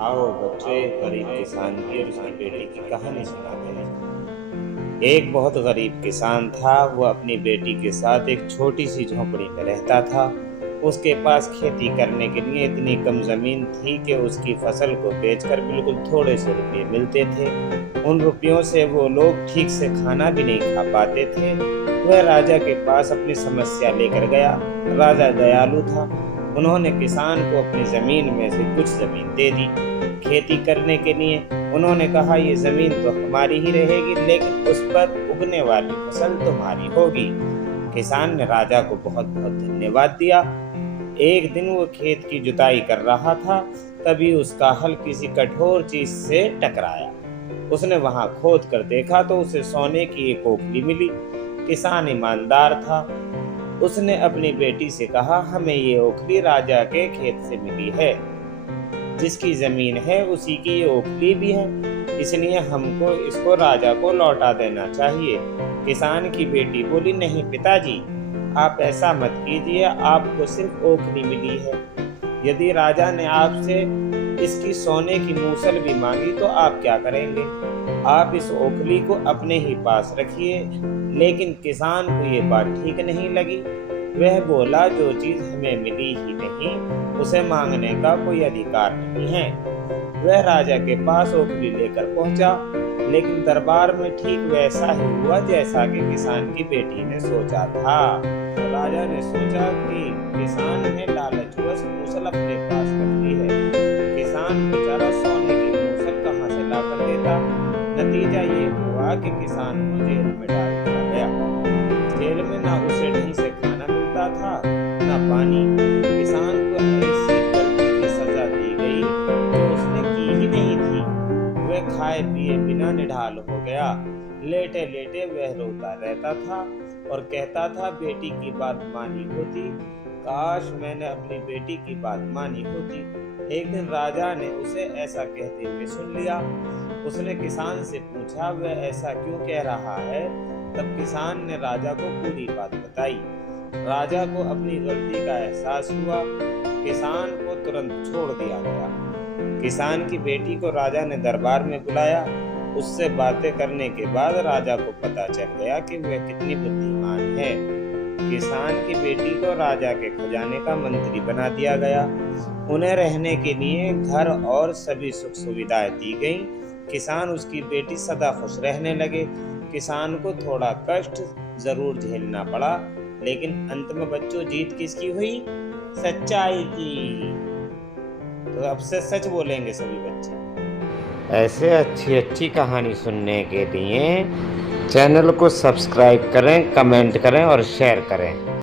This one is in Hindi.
आओ बच्चों, एक गरीब किसान की और उसकी बेटी की कहानी सुनाते हैं। एक बहुत गरीब किसान था। वो अपनी बेटी के साथ एक छोटी सी झोंपड़ी में रहता था। उसके पास खेती करने के लिए इतनी कम जमीन थी कि उसकी फसल को बेचकर बिल्कुल थोड़े से रुपये मिलते थे। उन रुपयों से वो लोग ठीक से खाना भी नहीं खा पाते थे। वह राजा के पास अपनी समस्या लेकर गया। राजा दयालु था। उन्होंने किसान को अपनी जमीन में से कुछ जमीन दे दी खेती करने के लिए। उन्होंने कहा, ये जमीन तो हमारी ही रहेगी, लेकिन उस पर उगने वाली फसल तुम्हारी होगी। किसान ने राजा को बहुत बहुत धन्यवाद दिया। एक दिन वो खेत की जुताई कर रहा था, तभी उसका हल किसी कठोर चीज से टकराया। उसने वहां खोद कर देखा तो उसे सोने की एक ओखली मिली। किसान ईमानदार था। उसने अपनी बेटी से कहा, हमें ये ओखली राजा के खेत से मिली है। जिसकी जमीन है उसी की ये ओखली भी है, इसलिए हमको इसको राजा को लौटा देना चाहिए। किसान की बेटी बोली, नहीं पिताजी, आप ऐसा मत कीजिए, आपको सिर्फ ओखली मिली है। यदि राजा ने आपसे इसकी सोने की मूसल भी मांगी तो आप क्या करेंगे? आप इस ओखली को अपने ही पास रखिए। लेकिन किसान को ये बात ठीक नहीं लगी। वह बोला, जो चीज हमें मिली ही नहीं उसे मांगने का कोई अधिकार नहीं है। वह राजा के पास ओखली लेकर पहुंचा, लेकिन दरबार में ठीक वैसा ही हुआ जैसा कि किसान की बेटी ने सोचा था। राजा ने सोचा कि किसान ने लालचवश मूसल अपने पास रख ली है। किसान बेचारा सोने की मूसल कहां से ला कर देता। नतीजा ये हुआ कि किसान को जेल में डाल दिया गया। जेल में ना उसे ढंग से खाना मिलता था, ना पानी। किसान को ऐसी गलती की सजा दी गई जो उसने की ही नहीं थी। वह खाए पिए बिना निढाल हो गया। लेटे लेटे वह रोता रहता था और कहता था, बेटी की बात मानी होती, काश मैंने अपनी बेटी की बात मानी होती। एक दिन राजा ने उसे ऐसा कहते हुए सुन लिया। उसने किसान से पूछा, वह ऐसा क्यों कह रहा है? तब किसान ने राजा को पूरी बात बताई। राजा को अपनी गलती का एहसास हुआ। किसान को तुरंत छोड़ दिया गया। किसान की बेटी को राजा ने दरबार में बुलाया। उससे बातें करने के बाद राजा को पता चल गया कि वह कितनी बुद्धिमान है। किसान की बेटी को राजा के खजाने का मंत्री बना दिया गया। उन्हें रहने के लिए घर और सभी सुख सुविधाएं दी गईं। किसान उसकी बेटी सदा खुश रहने लगे। किसान को थोड़ा कष्ट जरूर झेलना पड़ा, लेकिन अंत में बच्चों जीत किसकी हुई? सच्चाई की। तो अब से सच बोलेंगे सभी बच्चे। ऐसे अच्छी अच्छी कहानी सुनने के लिए चैनल को सब्सक्राइब करें, कमेंट करें और शेयर करें।